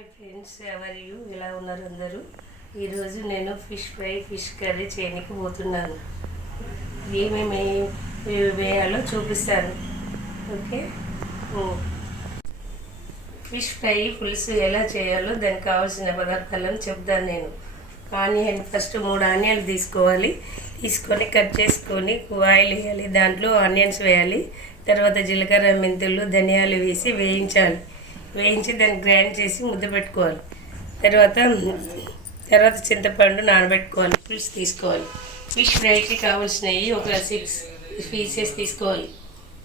Hi friends, ఎవరు ఇలా ఉన్నారు అందరూ? ఈరోజు నేను ఫిష్ ఫ్రై, ఫిష్ కర్రీ చేయడానికి పోతున్నాను. ఏమేమి వేయాలో చూపిస్తాను. ఓకే. ఫిష్ ఫ్రై పులుసు ఎలా చేయాలో దానికి కావాల్సిన పదార్థాలను చెప్తాను నేను. ఆనియన్ ఫస్ట్ 3 ఆనియన్లు తీసుకొని కట్ చేసుకొని ఆయిల్ వేయాలి. దాంట్లో ఆనియన్స్ వేయాలి. తర్వాత జీలకర్ర, మెంతులు, ధనియాలు వేసి వేయించి దాన్ని గ్రైండ్ చేసి ముద్ద పెట్టుకోవాలి. తర్వాత చింతపండు నానబెట్టుకోవాలి. పులుసు తీసుకోవాలి. ఫిష్ ఫ్రైకి కావాల్సినవి ఒక 6 పీసెస్ తీసుకోవాలి.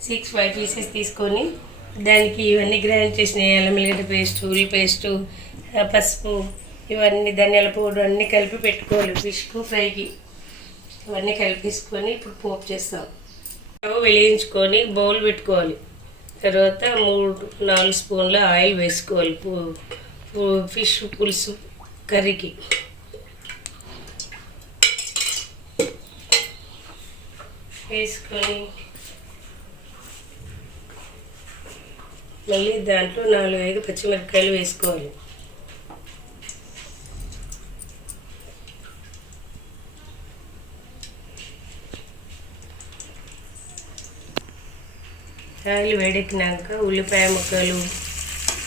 5 పీసెస్ తీసుకొని దానికి ఇవన్నీ గ్రైండ్ చేసిన అల్లం వెల్లిగడ్డ పేస్టు, ఉల్లి పేస్టు, పసుపు, ఇవన్నీ ధనియాల పౌడర్ అన్నీ కలిపి పెట్టుకోవాలి. ఫిష్కు ఫ్రైకి ఇవన్నీ కలిపేసుకొని ఇప్పుడు పోపు చేస్తాం. స్టవ్ వెలిగించుకొని బౌల్ పెట్టుకోవాలి. తర్వాత 3-4 స్పూన్ల ఆయిల్ వేసుకోవాలి ఫిష్ పులుసు కర్రీకి. వేసుకొని మళ్ళీ దాంట్లో 4-5 పచ్చిమిరపకాయలు వేసుకోవాలి. ఆయిల్ వేడెక్కినాక ఉల్లిపాయ ముక్కలు,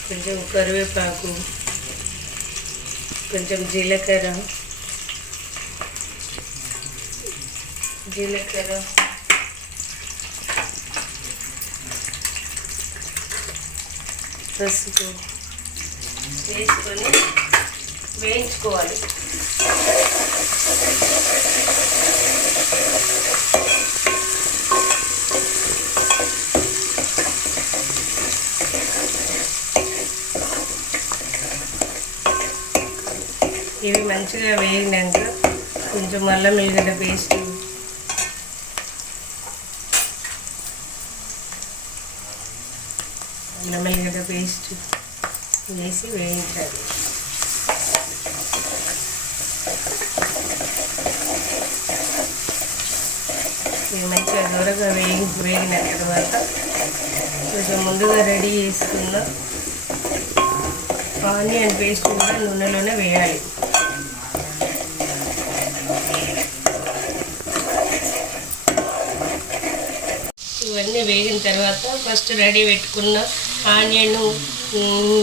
కొంచెం కరివేపాకు, కొంచెం జీలకర్ర, పసుపు వేసుకొని వేయించుకోవాలి. ఇవి మంచిగా వేగినాక కొంచెం అల్లం వెల్లిగడ్డ పేస్ట్, వేసి వేయించాలి. ఇవి మంచిగా దూరగా వేగిన తర్వాత కొంచెం ముందుగా రెడీ చేసుకున్న ఆనియన్ పేస్ట్ కూడా నూనెలోనే వేయాలి. ఇవన్నీ వేగిన తర్వాత ఫస్ట్ రెడీ పెట్టుకున్న ఆనియన్,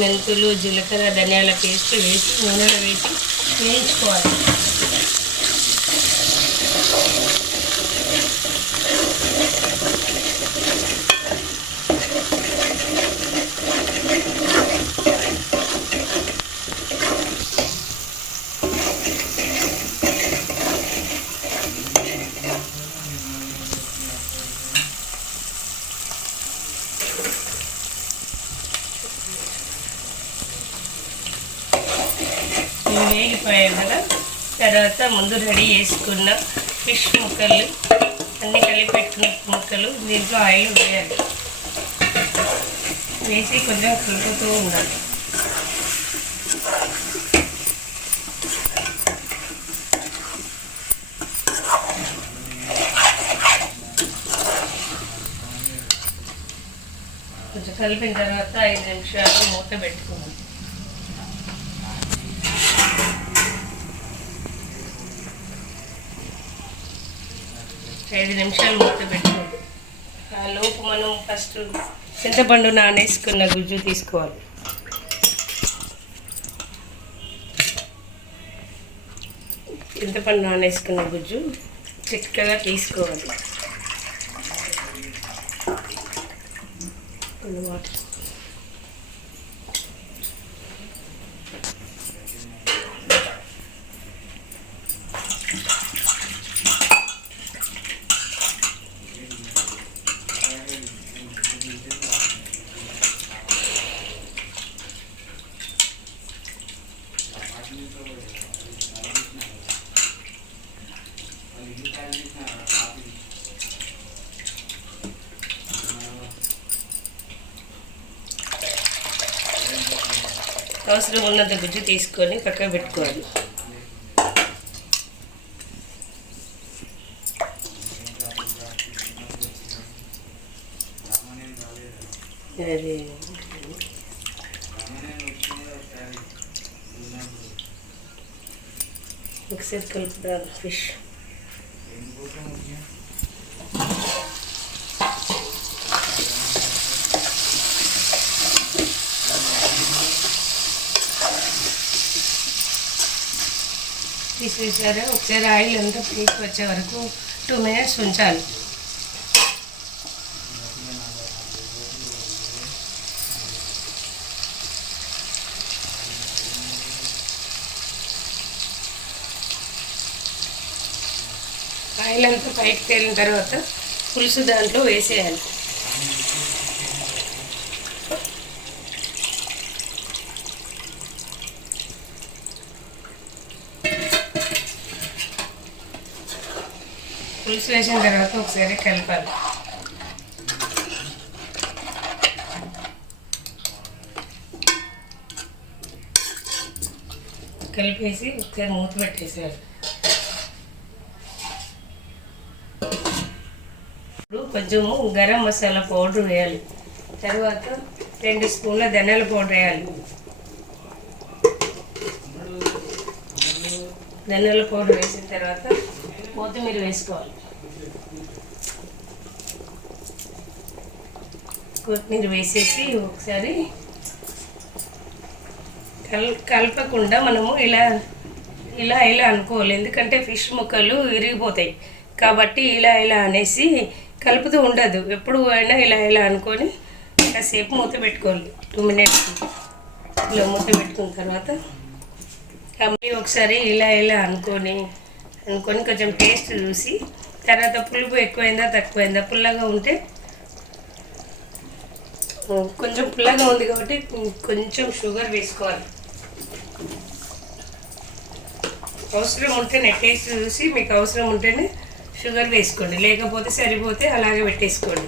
మెంతులు, జీలకర్ర, ధనియాల పేస్ట్ వేసి నూనెలో వేసి వేయించుకోవాలి. వేగిపోయాయి కదా. తర్వాత ముందు రెడీ చేసుకున్న ఫిష్ ముక్కలు అన్నీ కలిపి పెట్టుకున్న ముక్కలు దీంట్లో ఆయిల్ వేయాలి. వేసి కొంచెం కలుపుతూ ఉండాలి. కొంచెం కలిపిన తర్వాత 5 నిమిషాలు మూత పెట్టుకోవాలి. 5 నిమిషాలు మూత పెట్టుకోవాలి. ఆ లోపు మనం ఫస్ట్ చింతపండు నానేసుకున్న గుజ్జు తీసుకోవాలి. చింతపండు నానేసుకున్న గుజ్జు చిక్కగా తీసుకోవాలి. వాటర్ అవసరం ఉన్నంత గుజ్జు తీసుకొని పక్కన పెట్టుకోవాలి. అది ఒకసారి కలుపుదాం ఫిష్. తీసేసారా? ఒకసారి ఆయిల్ అంతా పైకి వచ్చే వరకు 2 minutes ఉంచాలి. ఆయిల్ అంతా పైకి తేలిన తర్వాత పులుసు దాంట్లో వేసేయాలి. పులుసు వేసిన తర్వాత ఒకసారి కలపాలి. కలిపేసి ఒకసారి మూత పెట్టేసేయాలి. ఇప్పుడు కొంచెము గరం మసాలా పౌడర్ వేయాలి. తర్వాత 2 స్పూన్ల ధనియాల పౌడర్ వేయాలి. ధనియాల పౌడర్ వేసిన తర్వాత కొత్తిమీర వేసుకోవాలి. కొత్తిమీర వేసేసి ఒకసారి కలపకుండా మనము ఇలా ఇలా ఇలా అనుకోవాలి. ఎందుకంటే ఫిష్ ముక్కలు విరిగిపోతాయి కాబట్టి ఇలా అనేసి కలుపుతూ ఉండదు. ఎప్పుడు అయినా ఇలా అనుకొని కాసేపు మూత పెట్టుకోవాలి. 2 minutes ఇలా మూత పెట్టుకున్న తర్వాత మళ్ళీ ఒకసారి ఇలా అనుకొని కొంచెం టేస్ట్ చూసి తర్వాత పులుపు ఎక్కువైందా తక్కువైందా. పుల్లగా ఉంటే కొంచెం పుల్లగా ఉంది కాబట్టి కొంచెం షుగర్ వేసుకోవాలి. అవసరం ఉంటేనే టేస్ట్ చూసి మీకు అవసరం ఉంటేనే షుగర్ వేసుకోండి, లేకపోతే సరిపోతే అలాగే పెట్టేసుకోండి.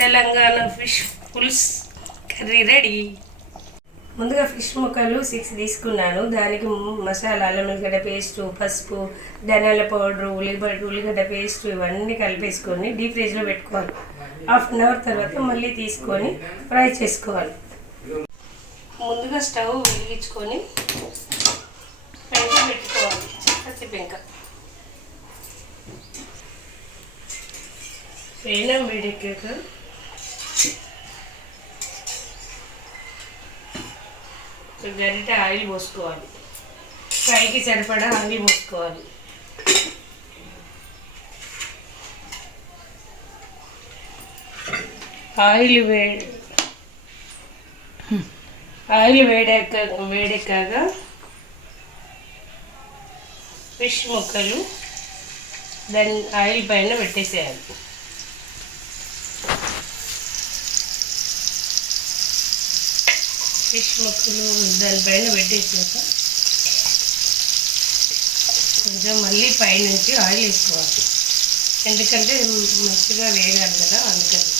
తెలంగాణ ఫిష్ పులుసు కర్రీ రెడీ. ముందుగా ఫిష్ ముక్కలు 6 తీసుకున్నాను. దానికి మసాలా, అల్లం వెల్లిగడ్డ పేస్టు, పసుపు, ధనియాల పౌడరు, ఉల్లిగడ్డ పేస్టు ఇవన్నీ కలిపేసుకొని డీప్ ఫ్రిడ్జ్లో పెట్టుకోవాలి. 1/2 hour తర్వాత మళ్ళీ తీసుకొని ఫ్రై చేసుకోవాలి. ముందుగా స్టవ్ వెలిగించుకొని పెంక పెట్టుకోవాలి. పచ్చి పెంక పేనం వేడెక్కాక గరిట ఆయిల్ పోసుకోవాలి. ఫ్రైకి సరిపడా ఆయిల్ పోసుకోవాలి. ఆయిల్ వేడెక్కాక ఫిష్ ముక్కలు దాని ఆయిల్ పైన పెట్టేసేయాలి. ఫిష్ ముక్కలు దానిపైన పెట్టేసాక కొంచెం మళ్ళీ పైనుంచి ఆయిల్ వేసుకోవాలి. ఎందుకంటే మంచిగా వేగాలి కదా, అందుకని.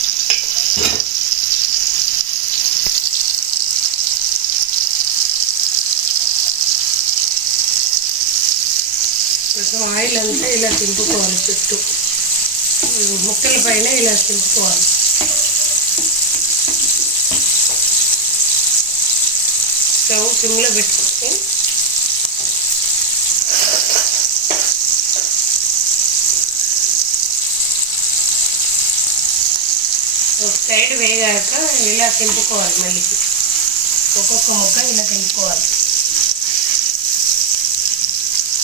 కొంచెం ఆయిల్ అంతా ఇలా తింపుకోవాలి. చుట్టూ ముక్కల పైన ఇలా తింపుకోవాలి. స్టవ్ సిమ్లో పెట్టుకొని ఒక సైడ్ వేగాక ఇలా తింపుకోవాలి. మళ్ళీ ఒక్కొక్క ముక్క ఇలా తింపుకోవాలి.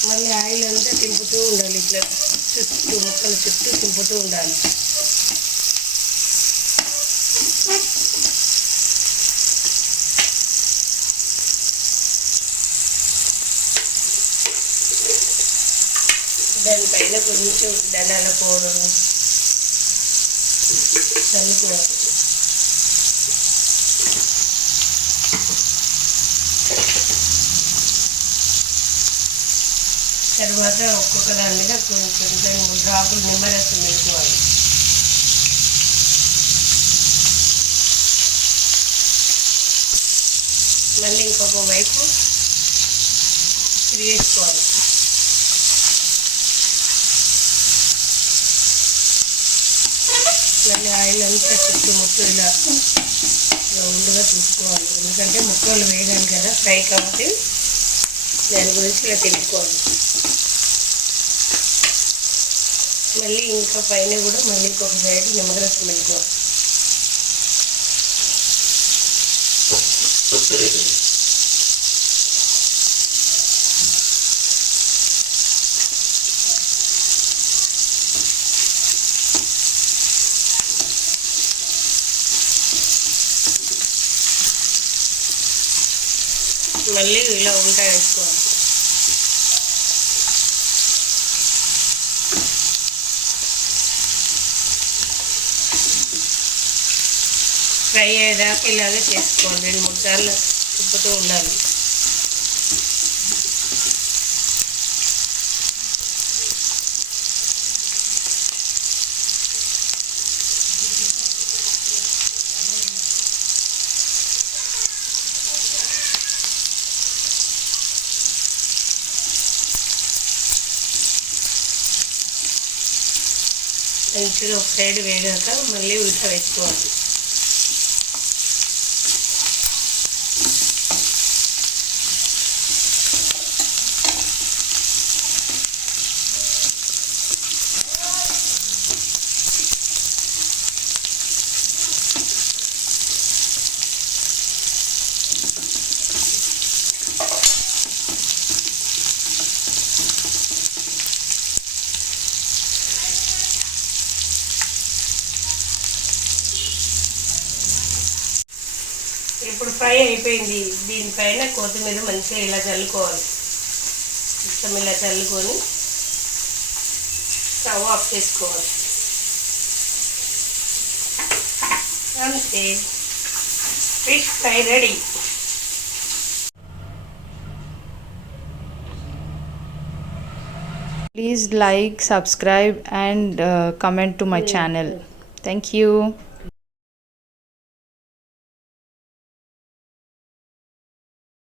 మళ్ళీ ఆయిల్ అంతా తింపుతూ ఉండాలి. ఇట్లా చుట్టూ ముక్కల చుట్టూ తింపుతూ ఉండాలి. దానిపైన కొంచెం ధనియాల పౌడరు చల్లుకోవాలి. తర్వాత ఒక్కొక్క దాని మీద కొంచెం 2-3 డ్రాపులు నిమ్మరసం వేసుకోవాలి. మళ్ళీ ఇంకొక వైపు వేసుకోవాలి. మళ్ళీ ఆయిల్ అంతా చుట్టుముట్టు ఇలా రౌండ్గా తిప్పుకోవాలి. ఎందుకంటే ముక్కలు వేగాలి కదా ఫ్రై కాబట్టి దాని గురించి ఇలా తిప్పుకోవాలి. మళ్ళీ ఇంకా పైన కూడా మళ్ళీ ఇంకొక సైడ్ నిమ్మరసం పెట్టుకోవాలి. మళ్ళీ ఇలా ఉంటా వేసుకోవాలి. ఫ్రై అయ్యేదాకా ఇలాగే చేసుకోవాలి. 2-3 సార్లు తిప్పుతూ ఉండాలి. మంచిగా ఒక సైడ్ వేగాక మళ్ళీ ఉల్టా వేసుకోవాలి. ఇప్పుడు ఫ్రై అయిపోయింది. దీనిపైన కొత్తిమీర మంచిగా ఇలా చల్లుకోవాలి. మొత్తం ఇలా చల్లుకొని స్టవ్ ఆఫ్ చేసుకోవాలి. అంతే, fish fry ready. Please like, subscribe and comment to my channel. Thank you.